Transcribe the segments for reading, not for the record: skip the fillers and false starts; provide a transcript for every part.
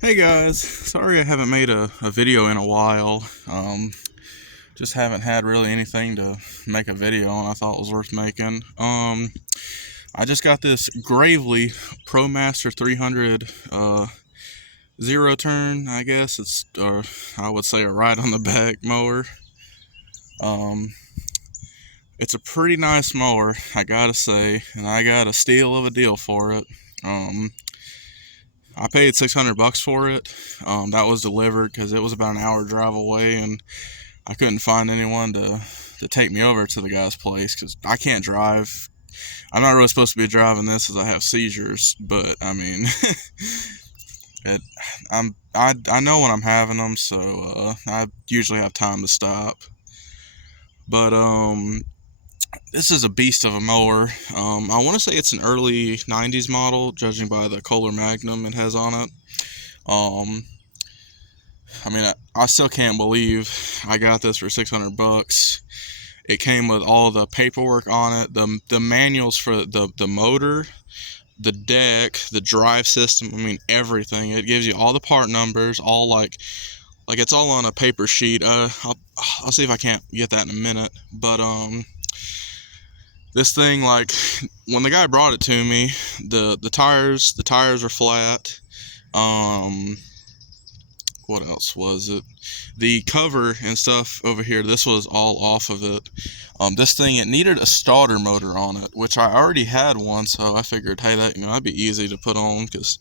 Hey guys, sorry I haven't made a video in a while. Just haven't had really anything to make a video on I thought was worth making. I just got this Gravely Promaster 300 zero turn, I guess. It's, I would say a ride on the back mower. Um, it's a pretty nice mower, I gotta say, and I got a steal of a deal for it. I paid $600 for it. That was delivered because it was about an hour drive away, and I couldn't find anyone to take me over to the guy's place because I can't drive. I'm not really supposed to be driving this as I have seizures, but I mean, it, I know when I'm having them, so I usually have time to stop. But this is a beast of a mower. I want to say it's an early '90s model, judging by the Kohler Magnum it has on it. Um, I mean, I still can't believe I got this for $600. It came with all the paperwork on it, the manuals for the motor, the deck, the drive system. I mean, everything. It gives you all the part numbers, all like it's all on a paper sheet. I'll see if I can't get that in a minute. But this thing, like, when the guy brought it to me, the tires were flat. What else was it? The cover and stuff over here, this was all off of it. This thing, it needed a starter motor on it, which I already had one, so I figured, hey, that'd be easy to put on because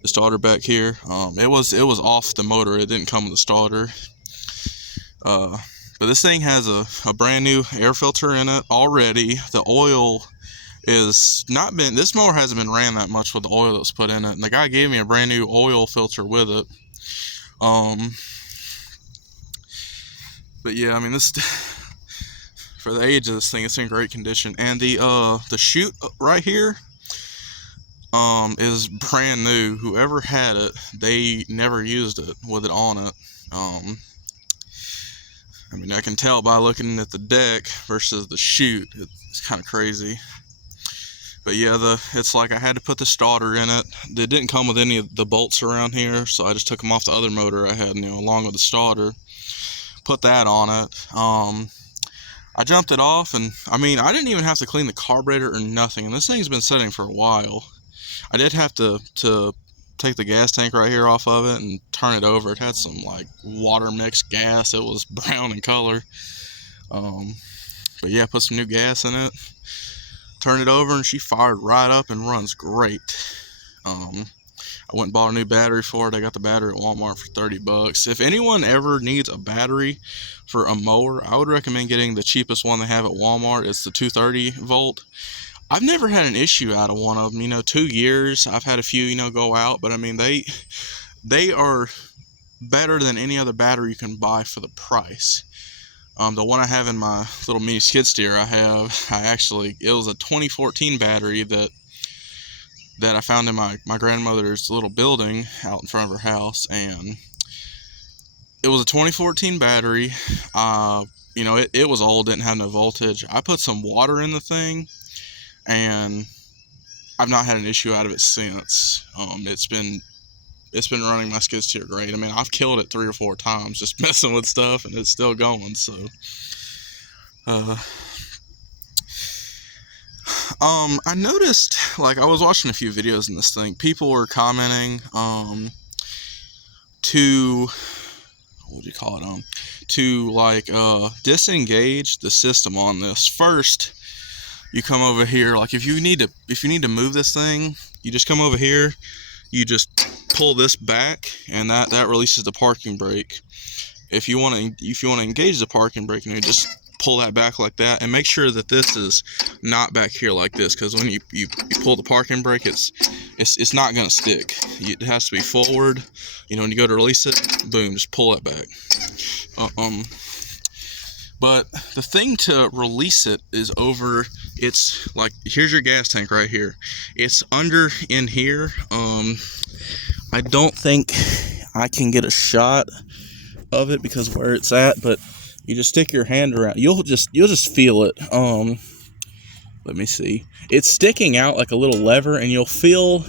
the starter back here, it was off the motor. It didn't come with a starter. But this thing has a brand new air filter in it already. The oil is not been, this mower hasn't been ran that much with the oil that's put in it, and the guy gave me a brand new oil filter with it. But yeah, I mean, this, for the age of this thing, it's in great condition. And the chute right here is brand new. Whoever had it, they never used it with it on it. I mean, I can tell by looking at the deck versus the chute. It's kind of crazy. But yeah, it's like I had to put the starter in it. It didn't come with any of the bolts around here, so I just took them off the other motor I had, along with the starter. Put that on it. I jumped it off, and I mean, I didn't even have to clean the carburetor or nothing. And this thing's been sitting for a while. I did have to take the gas tank right here off of it and turn it over. It had some like water mixed gas. It was brown in color. But yeah, put some new gas in it. Turn it over, and she fired right up and runs great. I went and bought a new battery for it. I got the battery at Walmart for $30. If anyone ever needs a battery for a mower, I would recommend getting the cheapest one they have at Walmart. It's the 230 volt. I've never had an issue out of one of them. 2 years. I've had a few, go out, but I mean, they are better than any other battery you can buy for the price. The one I have in my little mini skid steer it was a 2014 battery that I found in my grandmother's little building out in front of her house, and it was a 2014 battery. It was old, didn't have no voltage. I put some water in the thing, and I've not had an issue out of it since. It's been running my skid steer great. I mean, I've killed it 3 or 4 times just messing with stuff, and it's still going. So, I noticed, like, I was watching a few videos in this thing. People were commenting, to, what do you call it? To like disengage the system on this. First, you come over here. Like, if you need to move this thing, you just come over here. You just pull this back, and that releases the parking brake. If you want to engage the parking brake, you just pull that back like that, and make sure that this is not back here like this, because when you pull the parking brake, it's not going to stick. It has to be forward. When you go to release it, boom, just pull that back. But the thing to release it is over. It's like, here's your gas tank right here. It's under in here. I don't think I can get a shot of it because where it's at, but you just stick your hand around. You'll just feel it. Let me see. It's sticking out like a little lever, and you'll feel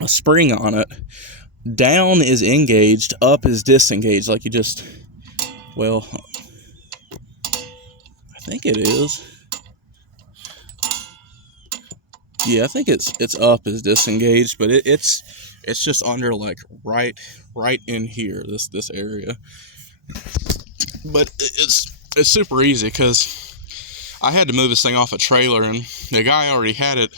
a spring on it. Down is engaged, up is disengaged. Like you just, well, I think it is. Yeah, I think it's up is disengaged, but it's just under, like, right in here, this area. But it's super easy because I had to move this thing off a trailer, and the guy already had it.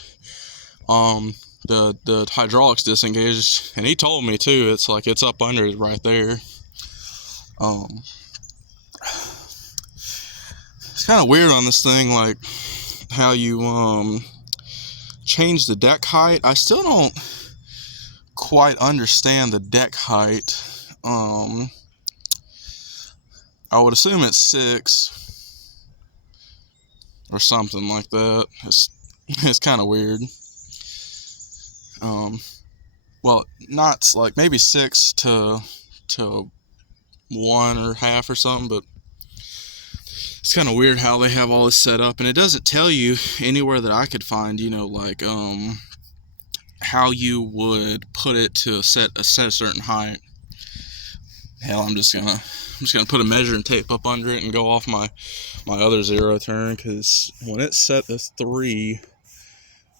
The hydraulics disengaged, and he told me too. It's like it's up under it right there. It's kind of weird on this thing, like how you change the deck height. I still don't quite understand the deck height. I would assume it's 6 or something like that. It's kind of weird. Well, not like maybe 6 to 1 or half or something, but it's kind of weird how they have all this set up, and it doesn't tell you anywhere that I could find, you know, like how you would put it to set a certain height. Hell, I'm just gonna put a measuring tape up under it and go off my other zero turn, because when it's set to 3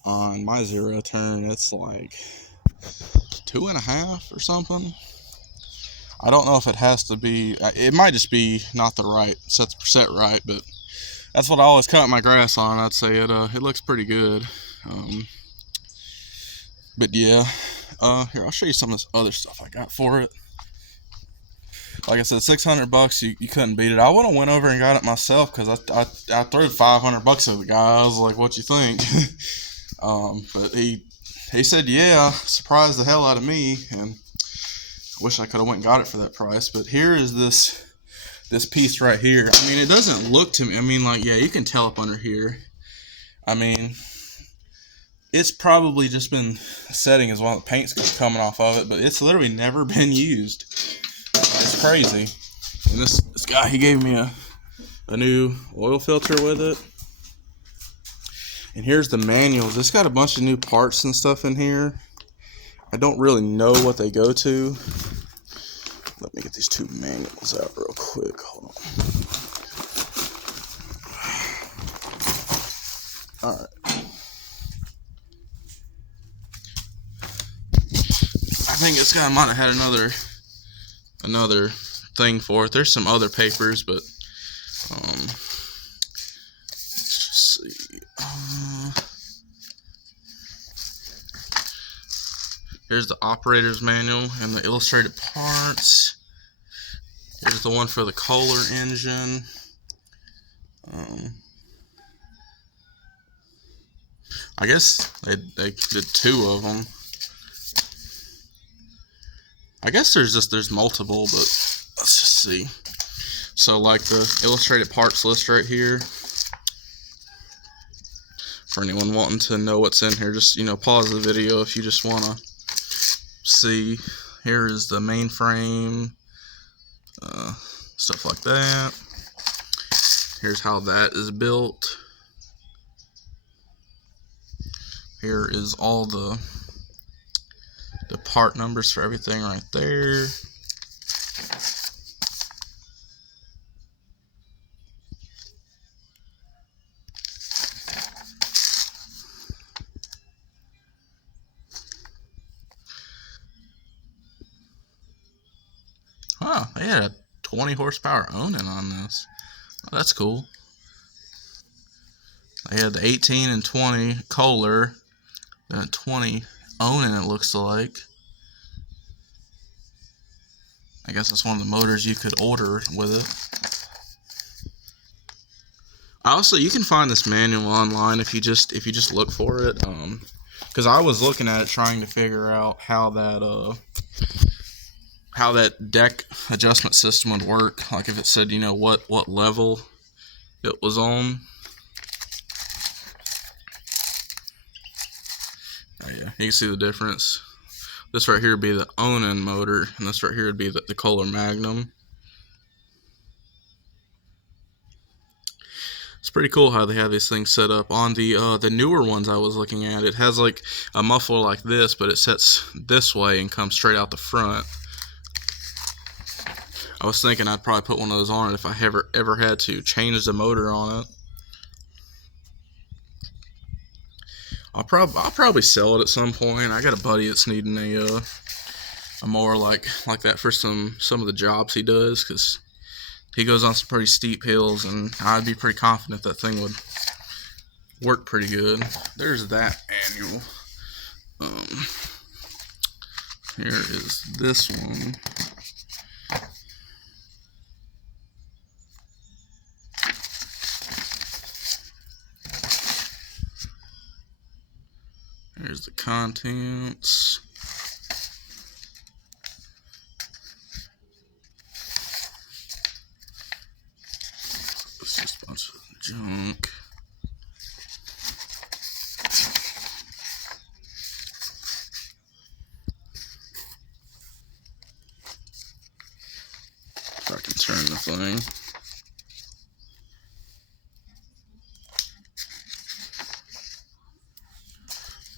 on my zero turn, it's like 2.5 or something. I don't know if it has to be. It might just be not the right set right, but that's what I always cut my grass on. I'd say it looks pretty good. But yeah, here, I'll show you some of this other stuff I got for it. Like I said, $600, you couldn't beat it. I would have went over and got it myself, because I threw $500 at the guy. I was like, "What you think?" But he said, "Yeah," surprised the hell out of me, and I wish I could have went and got it for that price. But here is this piece right here. I mean, it doesn't look to me. I mean, like, yeah, you can tell up under here. I mean, it's probably just been setting as well. The paint's coming off of it, but it's literally never been used. It's crazy. And this guy, he gave me a new oil filter with it. And here's the manuals. It's got a bunch of new parts and stuff in here. I don't really know what they go to. Let me get these 2 manuals out real quick. Hold on. Alright. I think this guy might have had another thing for it. There's some other papers, but let's just see. Here's the operator's manual and the illustrated parts. Here's the one for the Kohler engine. I guess they did 2 of them. I guess there's multiple, but let's just see. So, like, the illustrated parts list right here. For anyone wanting to know what's in here, just, pause the video if you just want to see. Here is the mainframe, stuff like that. Here's how that is built. Here is all the part numbers for everything right there. Huh, they had a 20 horsepower Onan on this. Oh, that's cool. They had the 18 and 20 Kohler, then a 20 Onan, it looks like. I guess that's one of the motors you could order with it. Also, you can find this manual online if you just look for it. Because I was looking at it trying to figure out how that deck adjustment system would work. Like if it said, what level it was on. Oh yeah, you can see the difference. This right here would be the Onan motor, and this right here would be the Kohler Magnum. It's pretty cool how they have these things set up. On the newer ones I was looking at, it has like a muffler like this, but it sets this way and comes straight out the front. I was thinking I'd probably put one of those on it if I ever had to change the motor on it. I'll probably sell it at some point. I got a buddy that's needing a mower like that for some of the jobs he does, because he goes on some pretty steep hills, and I'd be pretty confident that thing would work pretty good. There's that manual. Here is this one. Here's the contents. It's just a bunch of junk. If I can turn the thing.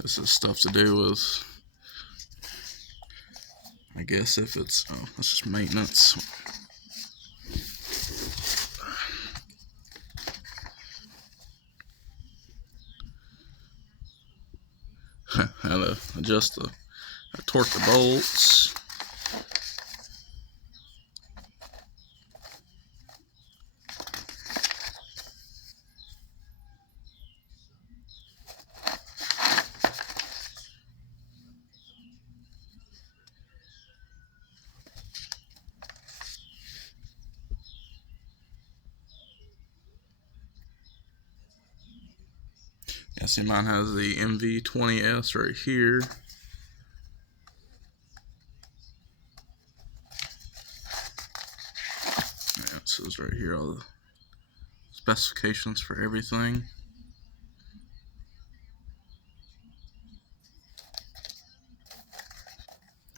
This is stuff to do with, I guess, if it's, oh, that's just maintenance. How to adjust torque the bolts. Yeah, see, mine has the MV20S right here. Yeah, it says right here all the specifications for everything.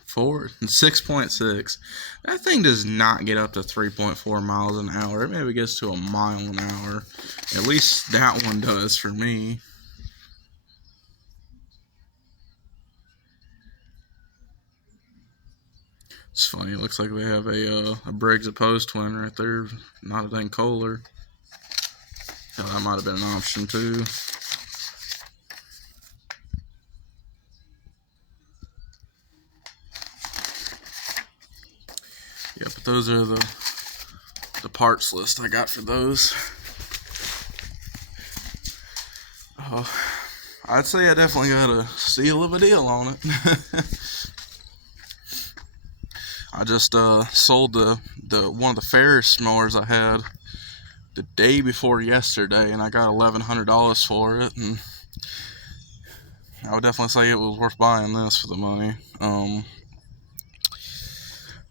Ford 6.6. That thing does not get up to 3.4 miles an hour. It maybe gets to a mile an hour. At least that one does for me. It's funny, it looks like they have a Briggs opposed twin right there, not a dang Kohler. Hell, that might have been an option too. Yeah, but those are the parts list I got for those. Oh, I'd say I definitely got a steal of a deal on it. I just sold the one of the Ferris mowers I had the day before yesterday, and I got $1,100 for it, and I would definitely say it was worth buying this for the money.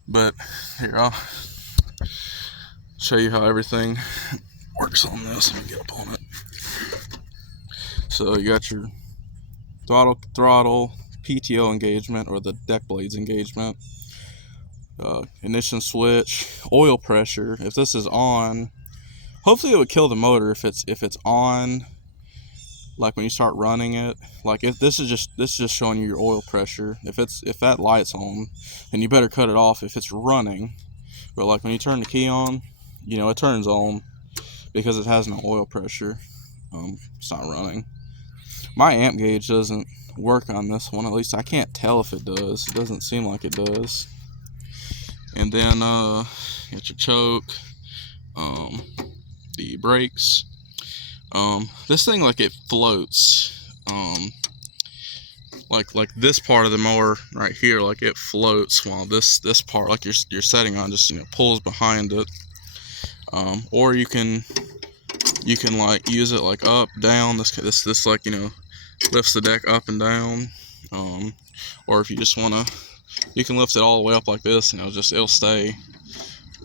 But here, I'll show you how everything works on this. Let me get up on it. So you got your throttle, PTO engagement, or the deck blades engagement, ignition switch, oil pressure. If this is on, hopefully it would kill the motor if it's on, like when you start running it. Like if this is just showing you your oil pressure. If that light's on, then you better cut it off if it's running. But like when you turn the key on, you know, it turns on because it has no oil pressure. It's not running. My amp gauge doesn't work on this one. At least I can't tell if it does. It doesn't seem like it does. And then get your choke, the brakes. This thing, like, it floats. Like this part of the mower right here, like it floats, while this part, like you're setting on, just, you know, pulls behind it. Or you can like use it like up, down. This like, you know, lifts the deck up and down. Or if you just wanna, you can lift it all the way up like this, and it'll stay.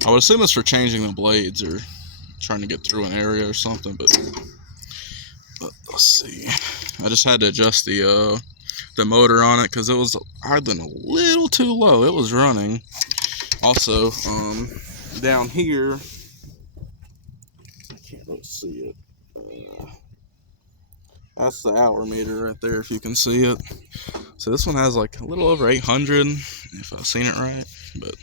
I would assume it's for changing the blades or trying to get through an area or something, but let's see. I just had to adjust the motor on it because it was idling a little too low. It was running. Also, down here, I can't really see it. That's the hour meter right there, if you can see it. So this one has like a little over 800, if I've seen it right. But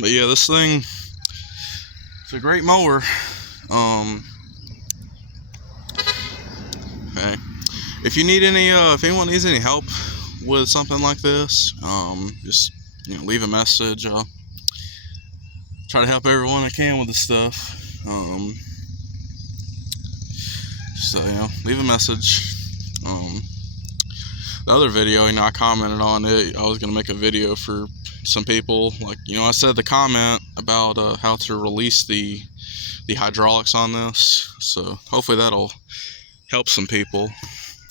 but yeah, this thing, it's a great mower. Okay. If you need any, if anyone needs any help with something like this, just leave a message. I'll try to help everyone I can with this stuff. So leave a message. The other video, I commented on it. I was gonna make a video for some people. Like, I said the comment about how to release the hydraulics on this. So hopefully that'll help some people.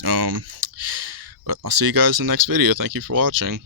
But I'll see you guys in the next video. Thank you for watching.